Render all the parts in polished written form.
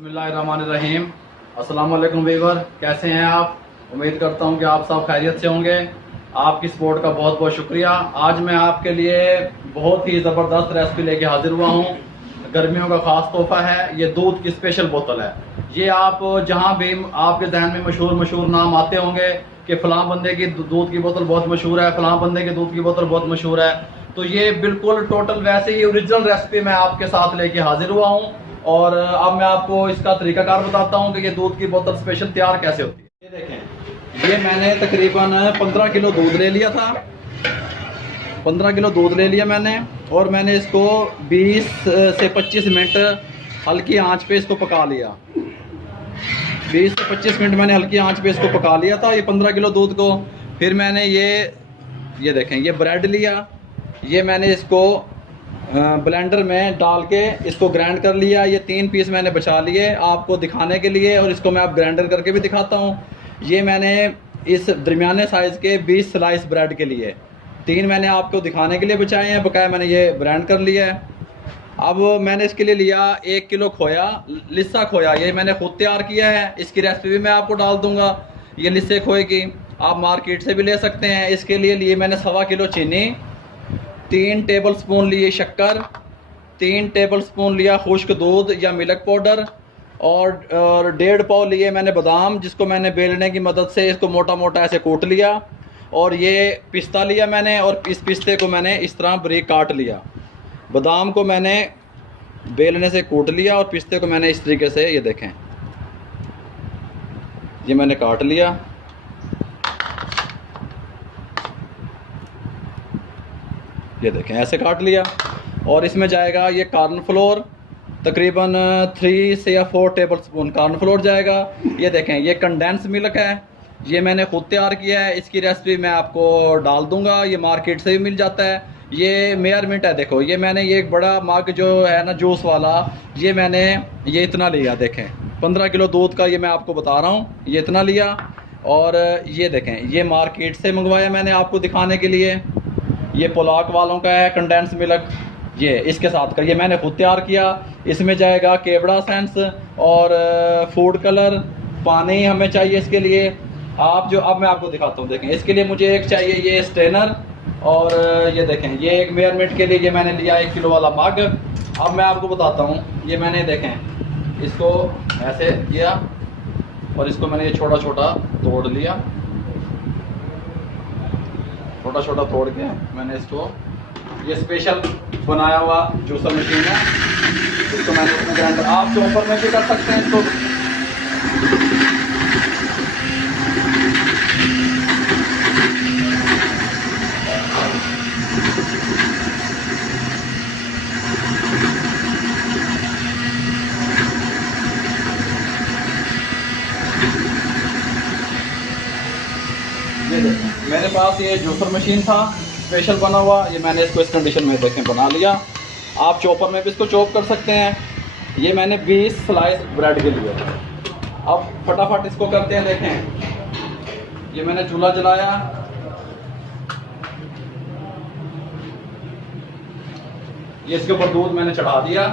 बिस्मिल्लाहिर्रहमानिर्रहीम। अस्सलाम वालेकुम वीवर, कैसे हैं आप? उम्मीद करता हूं कि आप सब खैरियत से होंगे। आपकी सपोर्ट का बहुत बहुत शुक्रिया। आज मैं आपके लिए बहुत ही ज़बरदस्त रेसिपी लेके हाजिर हुआ हूं। गर्मियों का ख़ास तोहफा है, ये दूध की स्पेशल बोतल है। ये आप जहां भी आपके जहन में मशहूर नाम आते होंगे कि फ़लाँ बंदे की दूध की बोतल बहुत मशहूर है, फ़लाँ बंदे की दूध की बोतल बहुत मशहूर है, तो ये बिल्कुल टोटल वैसे ही ओरिजिनल रेसिपी मैं आपके साथ लेके हाजिर हुआ हूँ। और अब मैं आपको इसका तरीकाकार बताता हूँ कि ये दूध की बोतल स्पेशल तैयार कैसे होती है। ये देखें, ये मैंने तकरीबन 15 किलो दूध ले लिया था। 15 किलो दूध ले लिया मैंने, और मैंने इसको 20 से 25 मिनट हल्की आंच पे इसको पका लिया। 20 से 25 मिनट मैंने हल्की आंच पे इसको पका लिया था, ये 15 किलो दूध को। फिर मैंने ये देखें, ये ब्रेड लिया, ये मैंने इसको ब्लेंडर में डाल के इसको ग्राइंड कर लिया। ये 3 पीस मैंने बचा लिए आपको दिखाने के लिए, और इसको मैं अब ग्राइंडर करके भी दिखाता हूँ। ये मैंने इस दरमियाने साइज़ के 20 स्लाइस ब्रेड के लिए 3 मैंने आपको दिखाने के लिए बचाए हैं, बकाया मैंने ये ग्राइंड कर लिया है। अब मैंने इसके लिए लिया 1 किलो खोया, लिस्सा खोया, ये मैंने खुद तैयार किया है। इसकी रेसिपी भी मैं आपको डाल दूँगा, ये लिस्से खोए की, आप मार्केट से भी ले सकते हैं। इसके लिए मैंने 1.25 किलो चीनी, 3 टेबल स्पून लिए शक्कर, 3 टेबल स्पून लिया खुश्क दूध या मिल्क पाउडर, और 1.5 पाव लिए मैंने बादाम, जिसको मैंने बेलने की मदद से इसको मोटा मोटा ऐसे कूट लिया। और ये पिस्ता लिया मैंने, और इस पिस्ते को मैंने इस तरह बारीक काट लिया। बादाम को मैंने बेलने से कूट लिया, और पिस्ते को मैंने इस तरीके से, ये देखें, ये मैंने काट लिया। ये देखें, ऐसे काट लिया। और इसमें जाएगा ये कॉर्नफ्लोर, तकरीबन 3 से या 4 टेबल स्पून कॉर्नफ्लोर जाएगा। ये देखें, ये कंडेंस मिल्क है, ये मैंने खुद तैयार किया है। इसकी रेसिपी मैं आपको डाल दूंगा, ये मार्केट से भी मिल जाता है। ये मेजरमेंट है, देखो, ये मैंने ये एक बड़ा मग जो है ना जूस वाला, ये मैंने ये इतना लिया। देखें, 15 किलो दूध का ये मैं आपको बता रहा हूँ, ये इतना लिया। और ये देखें, ये मार्केट से मंगवाया मैंने आपको दिखाने के लिए। ये पोलाक वालों का है कंडेंस मिल्क, ये इसके साथ का ये मैंने खुद तैयार किया। इसमें जाएगा केवड़ा सेंस और फूड कलर, पानी हमें चाहिए इसके लिए। आप जो अब मैं आपको दिखाता हूँ, देखें, इसके लिए मुझे एक चाहिए ये स्ट्रेनर, और ये देखें, ये एक मेजरमेंट के लिए ये मैंने लिया 1 किलो वाला मग। अब मैं आपको बताता हूँ, ये मैंने देखें इसको ऐसे किया, और इसको मैंने ये छोटा छोटा तोड़ लिया, छोटा छोटा तोड़ के मैंने इसको, ये स्पेशल बनाया हुआ जूसर मशीन है, इसको मैंने इसमें ग्राइंडर, आप चॉपर में भी कर सकते हैं इसको। ये देखें, मेरे पास ये जूसर मशीन था स्पेशल बना हुआ, ये मैंने इसको इस कंडीशन में देखें बना लिया। आप चॉपर में भी इसको चॉप कर सकते हैं। ये मैंने 20 स्लाइस ब्रेड के लिए। अब फटाफट इसको करते हैं। देखें, ये मैंने चूल्हा जलाया, ये इसके ऊपर दूध मैंने चढ़ा दिया।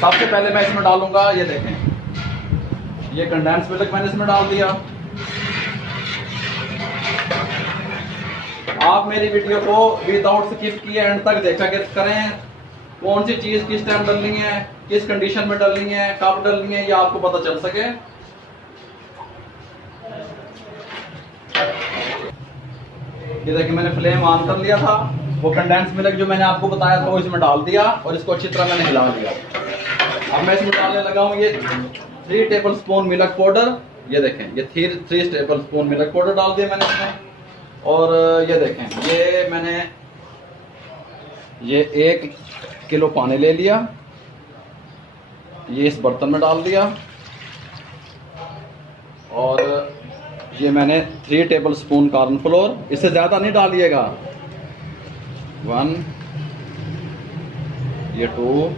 सबसे पहले मैं इसमें डालूंगा, ये देखें, ये कंडेंस मिल्क मैंने इसमें डाल दिया। आप मेरी वीडियो को विदाउट स्किप किए एंड तक देखा करें, कौन सी चीज़ किस टाइम डालनी है, किस कंडीशन में डालनी है, कब डालनी है, ये आपको पता चल सके। ये देखिए, मैंने फ्लेम ऑन कर लिया था, वो कंडेंस मिल्क जो मैंने आपको बताया था वो इसमें डाल दिया, और इसको अच्छी तरह मैंने हिला लिया। अब मैं इसमें डालने लगा हूँ ये 3 टेबल स्पून मिल्क पाउडर। ये देखें, ये 3 टेबल स्पून मिल्क पाउडर डाल दिया मैंने इसमें। और ये देखें, ये मैंने ये 1 किलो पानी ले लिया, ये इस बर्तन में डाल दिया। और ये मैंने 3 टेबल स्पून कॉर्नफ्लोर, इससे ज़्यादा नहीं डालिएगा, 1, ये 2,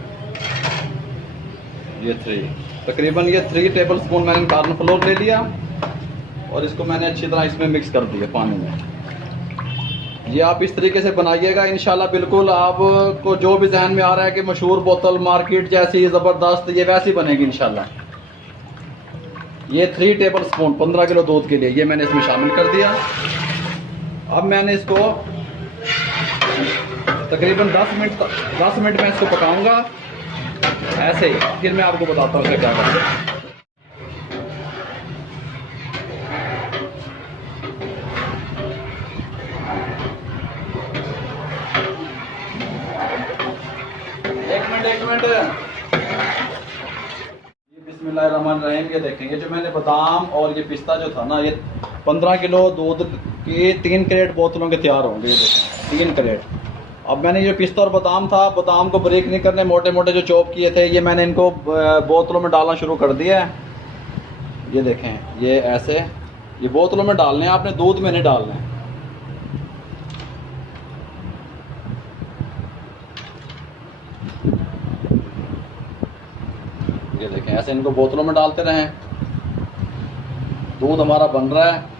ये 3, तकरीबन ये 3 टेबल स्पून मैंने कॉर्नफ्लोर ले लिया, और इसको मैंने अच्छी तरह इसमें मिक्स कर दिया पानी में। ये आप इस तरीके से बनाइएगा, इंशाल्लाह बिल्कुल आपको जो भी जहन में आ रहा है कि मशहूर बोतल मार्केट जैसी ज़बरदस्त, ये वैसी बनेगी इंशाल्लाह। ये 3 टेबल स्पून 15 किलो दूध के लिए ये मैंने इसमें शामिल कर दिया। अब मैंने इसको तकरीबन 10 मिनट में इसको पकाऊंगा ऐसे ही, फिर मैं आपको बताता हूँ क्या करना है। एक मिनट ये बिस्मिल्लाहिर्रहमानिर्रहीम। ये देखें, ये जो मैंने बादाम और ये पिस्ता जो था ना, ये 15 किलो दूध के 3 कैरेट बोतलों के तैयार होंगे। ये देखें 3 कैरेट। अब मैंने ये पिस्ता और बादाम था, बादाम को ब्रेक नहीं करने, मोटे मोटे जो चॉप किए थे, ये मैंने इनको बोतलों में डालना शुरू कर दिया है। ये देखें, ये ऐसे ये बोतलों में डालने हैं आपने, दूध में नहीं डालना है। ये देखें, ऐसे इनको बोतलों में डालते रहें। दूध हमारा बन रहा है।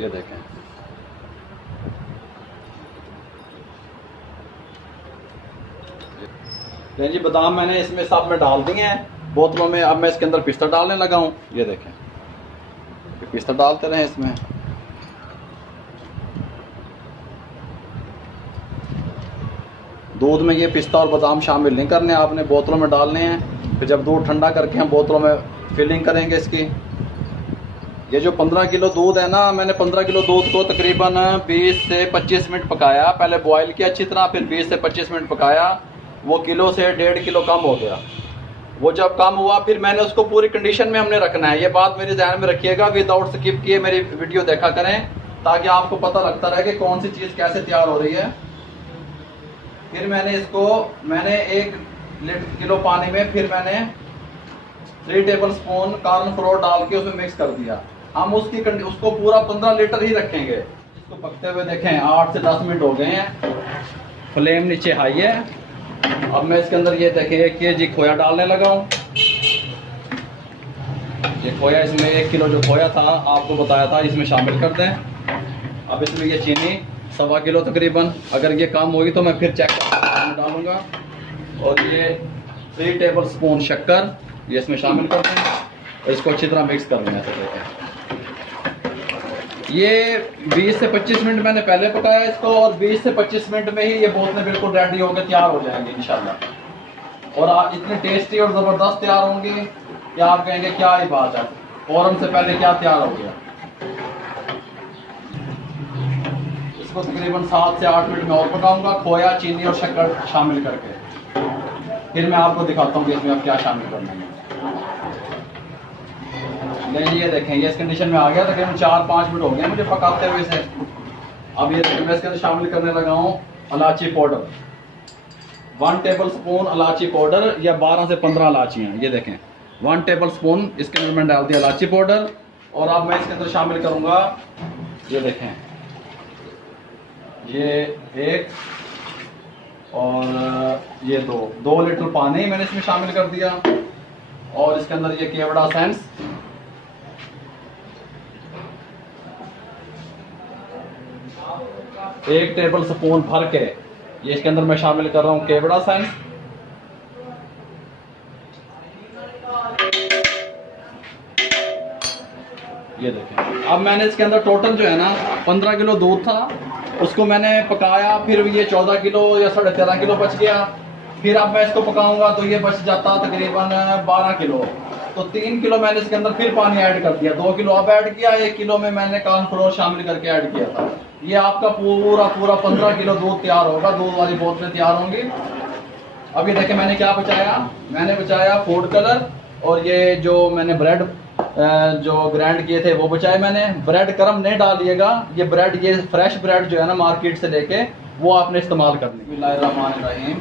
ये देखें, जी बादाम मैंने इसमें सब में डाल दिए हैं बोतलों में। अब मैं इसके अंदर पिस्ता डालने लगा हूँ। ये देखें, पिस्ता डालते रहें इसमें। दूध में ये पिस्ता और बादाम शामिल नहीं करने आपने, बोतलों में डालने हैं। फिर जब दूध ठंडा करके हम बोतलों में फिलिंग करेंगे इसकी। ये जो 15 किलो दूध है ना, मैंने 15 किलो दूध को तकरीबन 20 से 25 मिनट पकाया। पहले बॉयल किया अच्छी तरह, फिर 20 से 25 मिनट पकाया। वो किलो से 1.5 किलो कम हो गया। वो जब कम हुआ, फिर मैंने उसको पूरी कंडीशन में हमने रखना है। ये बात मेरे ध्यान में रखिएगा, विदाउट स्किप किए मेरी वीडियो देखा करें, ताकि आपको पता लगता रहे कि कौन सी चीज़ कैसे तैयार हो रही है। फिर मैंने इसको 1 किलो पानी में फिर मैंने 3 टेबल स्पून कॉर्न फ्लोर डाल के उसमें मिक्स कर दिया। हम उसको पूरा 15 लीटर ही रखेंगे। इसको पकते हुए देखें 8 से 10 मिनट हो गए हैं। फ्लेम नीचे हाई है। अब मैं इसके अंदर ये देखें 1 केजी खोया डालने लगा हूँ। ये खोया, इसमें 1 किलो जो खोया था आपको बताया था, इसमें शामिल कर दें। अब इसमें ये चीनी 1.25 किलो तकरीबन, अगर ये कम होगी तो मैं फिर चेक डालूंगा। और ये 3 टेबल स्पून शक्कर ये इसमें शामिल कर दें और इसको अच्छी तरह मिक्स कर लेना चाहिए। ये 20 से 25 मिनट मैंने पहले पकाया इसको, और 20 से 25 मिनट में ही ये बोतलें बिल्कुल रेडी होकर तैयार हो जाएंगी इंशाल्लाह। और इतने टेस्टी और ज़बरदस्त तैयार होंगी कि आप कहेंगे क्या ही बात है, फौरन से पहले क्या तैयार हो गया। इसको तकरीबन 7 से 8 मिनट में और पकाऊंगा, खोया, चीनी और शक्कर शामिल करके। फिर मैं आपको दिखाता हूँ कि इसमें आप क्या शामिल करना है। नहीं, ये देखें, ये इस कंडीशन में आ गया। तकरीबन 4-5 मिनट हो गए मुझे पकाते हुए इसे। अब ये मैं इसके अंदर शामिल करने लगा हूँ इलायची पाउडर। 1 टेबल स्पून इलायची पाउडर, या 12 से 15 इलायचियाँ। ये देखें 1 टेबल स्पून इसके अंदर मैंने डाल दिया इलायची पाउडर। और अब मैं इसके अंदर शामिल करूँगा, ये देखें, ये 1 और ये 2 लीटर पानी मैंने इसमें शामिल कर दिया। और इसके अंदर ये केवड़ा एसेंस, एक टेबल स्पून भर के ये इसके अंदर मैं शामिल कर रहा हूँ केवड़ा एसेंस। ये देखें, अब मैंने इसके अंदर टोटल जो है ना 15 किलो दूध था, उसको मैंने पकाया। फिर ये 14 किलो या 13.5 किलो बच गया। फिर अब मैं इसको पकाऊंगा तो ये बच जाता तकरीबन 12 किलो। तो 3 किलो मैंने इसके अंदर फिर पानी ऐड कर दिया, 2 किलो अब ऐड किया, 1 किलो में मैंने कॉर्नफ्लोर शामिल करके ऐड किया था। ये आपका पूरा 15 किलो दूध तैयार होगा, दूध वाली बोतलें तैयार होंगी। अब ये देखें मैंने क्या बचाया, मैंने बचाया फूड कलर, और ये जो मैंने ब्रेड जो ग्राइंड किए थे वो बचाए मैंने। ब्रेड क्रम नहीं डालिएगा, ये ब्रेड, ये फ्रेश ब्रेड जो है ना मार्केट से लेके, वो आपने इस्तेमाल करनी। बिस्मिल्लाहिर्रहमानिर्रहीम।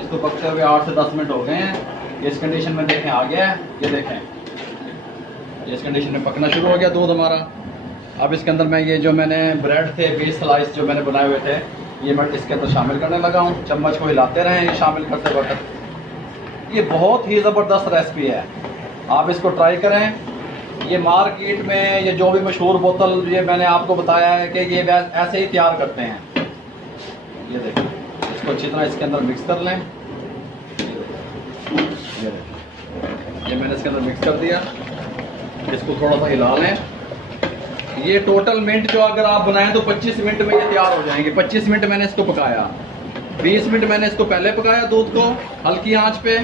इसको पकते हुए 8 से 10 मिनट हो गए हैं। इस कंडीशन में देखें आ गया है। ये देखें, इस कंडीशन में पकना शुरू हो गया दूध हमारा। अब इसके अंदर मैं ये जो मैंने ब्रेड थे 20 स्लाइस जो मैंने बनाए हुए थे, ये मैं इसके अंदर शामिल करने लगा हूँ। चम्मच को हिलाते रहें ये शामिल करते वक्त। ये बहुत ही ज़बरदस्त रेसिपी है, आप इसको ट्राई करें। ये मार्केट में ये जो भी मशहूर बोतल ये मैंने आपको बताया है कि ये ऐसे ही तैयार करते हैं। ये देखिए, इसको अच्छी तरह इसके अंदर मिक्स कर लें। ये मैंने इसके अंदर मिक्स कर दिया, इसको थोड़ा सा हिला लें। ये टोटल मिनट जो अगर आप बनाएं तो 25 मिनट में ये तैयार हो जाएंगे। 25 मिनट मैंने इसको पकाया, 20 मिनट मैंने इसको पहले पकाया दूध को हल्की आंच पे,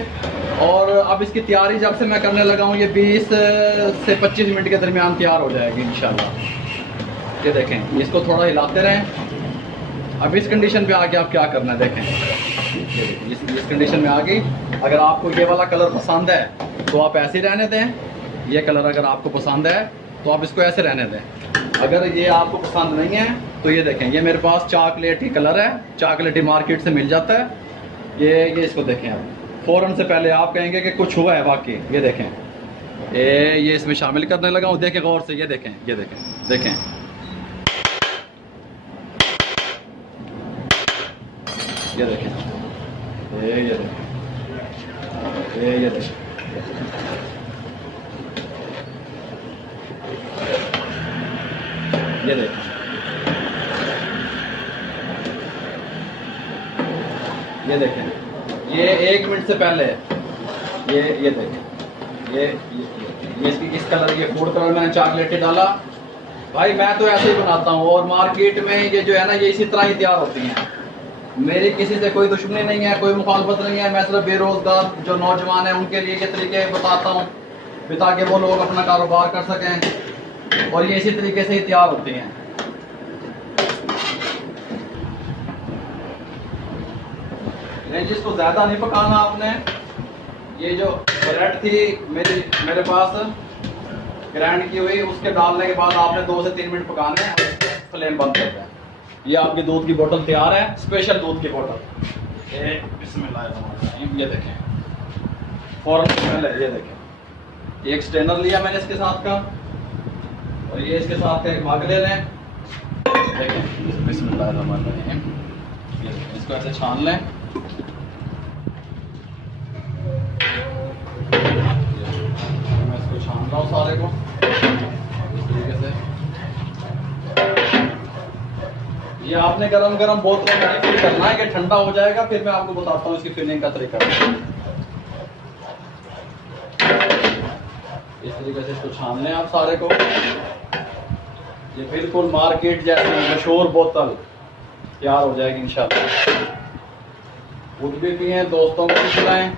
और अब इसकी तैयारी जब से मैं करने लगा हूँ ये 20 से 25 मिनट के दरमियान तैयार हो जाएगी इंशाल्लाह। ये देखें, इसको थोड़ा हिलाते रहें। अब इस कंडीशन पे आके आप क्या करना है देखें, इस कंडीशन में आ गई। अगर आपको ये वाला कलर पसंद है तो आप ऐसे ही रहने दें। ये कलर अगर आपको पसंद है तो आप इसको ऐसे रहने दें। अगर ये आपको पसंद नहीं है तो ये देखें, ये मेरे पास चॉकलेटी कलर है, चॉकलेटी मार्केट से मिल जाता है। ये इसको देखें, आप फ़ौरन से पहले आप कहेंगे कि कुछ हुआ है वाकई। ये देखें, ये इसमें शामिल करने लगा हूँ। देखें गौर से, ये देखें, ये देखें, देखें, ये देखें, ये देखें, ये देखें, ये देखें, ये देखें, ये 1 मिनट से पहले ये देखें, ये इसकी इस कलर, ये फूड कलर मैंने चॉकलेटी डाला। भाई मैं तो ऐसे ही बनाता हूँ, और मार्केट में ये जो है ना ये इसी तरह ही तैयार होती हैं। मेरी किसी से कोई दुश्मनी नहीं है, कोई मुखालफत नहीं है। मैं सिर्फ बेरोजगार जो नौजवान हैं उनके लिए ये तरीके बताता हूँ ताकि वो लोग अपना कारोबार कर सकें, और ये इसी तरीके से ही तैयार होती हैं। जिसको ज्यादा नहीं पकाना आपने। ये जो ब्रेड थी मेरे पास ग्राइंड की हुई, उसके डालने के बाद आपने 2 से 3 मिनट पकाने हैं, फ्लेम बंद कर दें। ये आपकी दूध की बोतल तैयार है, स्पेशल दूध की बोतल। बिस्मिल्लाह, ये देखें, फौरन पहले ये देखें, एक स्ट्रेनर लिया मैंने इसके साथ का, और ये इसके साथ का एक मग ले लें। देखें, बिस्मिल्लाह, इसको ऐसे छान लें। मैं इसको छान रहा हूँ सारे को इस तरीके से। ये आपने गरम गरम बोतलों में फिल करना है, कि ठंडा हो जाएगा फिर मैं आपको बताता हूँ इसकी फिलिंग का तरीका। इस तरीके से इसको छान लें आप सारे को। ये बिल्कुल मार्केट जैसी मशहूर बोतल तैयार हो जाएगी इंशाल्लाह। खुद भी पिए, दोस्तों को भी खिलाएं,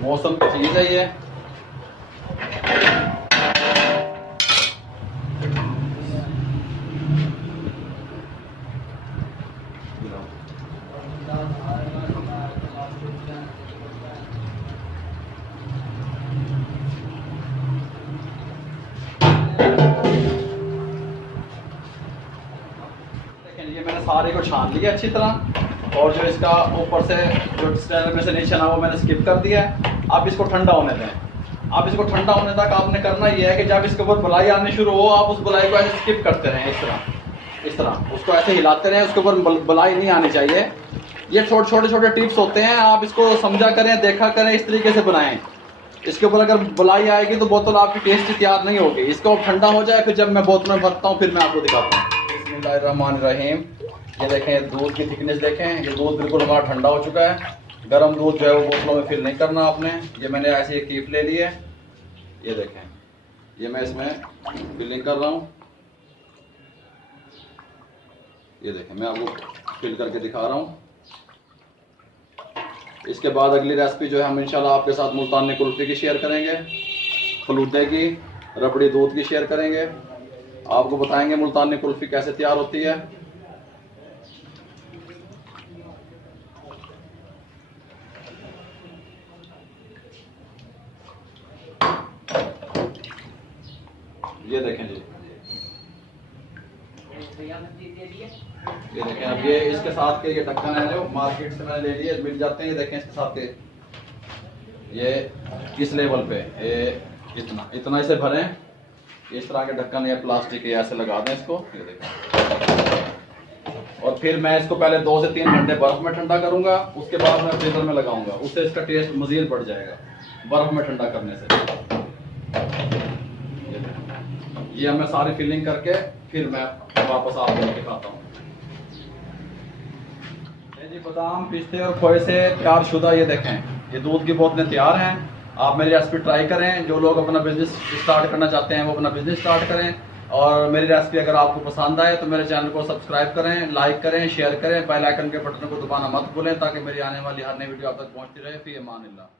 मौसम की चीज है ये। ये मैंने सारे को छान लिया अच्छी तरह, और जो इसका ऊपर से जो स्टैंडर में से नीचे ना वो मैंने स्किप कर दिया है। आप इसको ठंडा होने दें। आप इसको ठंडा होने तक आपने करना ये है कि जब इसके ऊपर बुलाई आने शुरू हो, आप उस बुलाई को ऐसे स्किप करते रहें, इस तरह उसको ऐसे हिलाते रहें। उसके ऊपर बुलाई नहीं आनी चाहिए। ये छोटे छोटे टिप्स होते हैं, आप इसको समझा करें, देखा करें, इस तरीके से बनाएं। इसके ऊपर अगर बुलाई आएगी तो बोतल आपकी टेस्टी तैयार नहीं होगी। इसको ठंडा हो जाए, फिर जब मैं बोतल में भरता हूँ फिर मैं आपको दिखाता हूँ। बिस्मिल्लाहिर्रहमानिर्रहीम। ये देखें, दूध की थिकनेस देखें, ये दूध बिल्कुल हमारा ठंडा हो चुका है। गर्म दूध जो है वो बोतलों में फिल नहीं करना आपने। ये मैंने ऐसे एक कीप ले ली है, ये देखें, ये मैं इसमें फिलिंग कर रहा हूँ। ये देखें, मैं आपको फिल करके दिखा रहा हूँ। इसके बाद अगली रेसिपी जो है हम इंशाल्लाह आपके साथ मुल्तानी कुल्फी की शेयर करेंगे, फलूदे की, रबड़ी दूध की शेयर करेंगे। आपको बताएंगे मुल्तानी कुल्फी कैसे तैयार होती है। ये देखें जी, ये देखें। अब ये इसके साथ के ये ढक्कन है जो मार्केट से मैंने ले लिए, मिल जाते हैं। ये देखें इसके साथ के, ये किस लेवल पे, ये इतना इसे भरें। इस तरह के ढक्कन या प्लास्टिक के ऐसे लगा दें इसको। ये देखें, और फिर मैं इसको पहले 2 से 3 घंटे बर्फ में ठंडा करूंगा, उसके बाद मैं फ्रीजर में लगाऊंगा। उससे इसका टेस्ट मजीद बढ़ जाएगा बर्फ में ठंडा करने से। ये मैं सारी फिलिंग करके फिर मैं वापस आपको दिखाता हूँ। जी बादाम पिस्ते और खोए से तैयार शुदा ये देखें, ये दूध की बोतलें तैयार हैं। आप मेरी रेसिपी ट्राई करें। जो लोग अपना बिजनेस स्टार्ट करना चाहते हैं वो अपना बिजनेस स्टार्ट करें। और मेरी रेसिपी अगर आपको पसंद आए तो मेरे चैनल को सब्सक्राइब करें, लाइक करें, शेयर करें, बेल आइकन के बटन को दबाना मत भूलें ताकि मेरी आने वाली हर नई वीडियो आप तक पहुंचती रहे। फी अमान अल्लाह।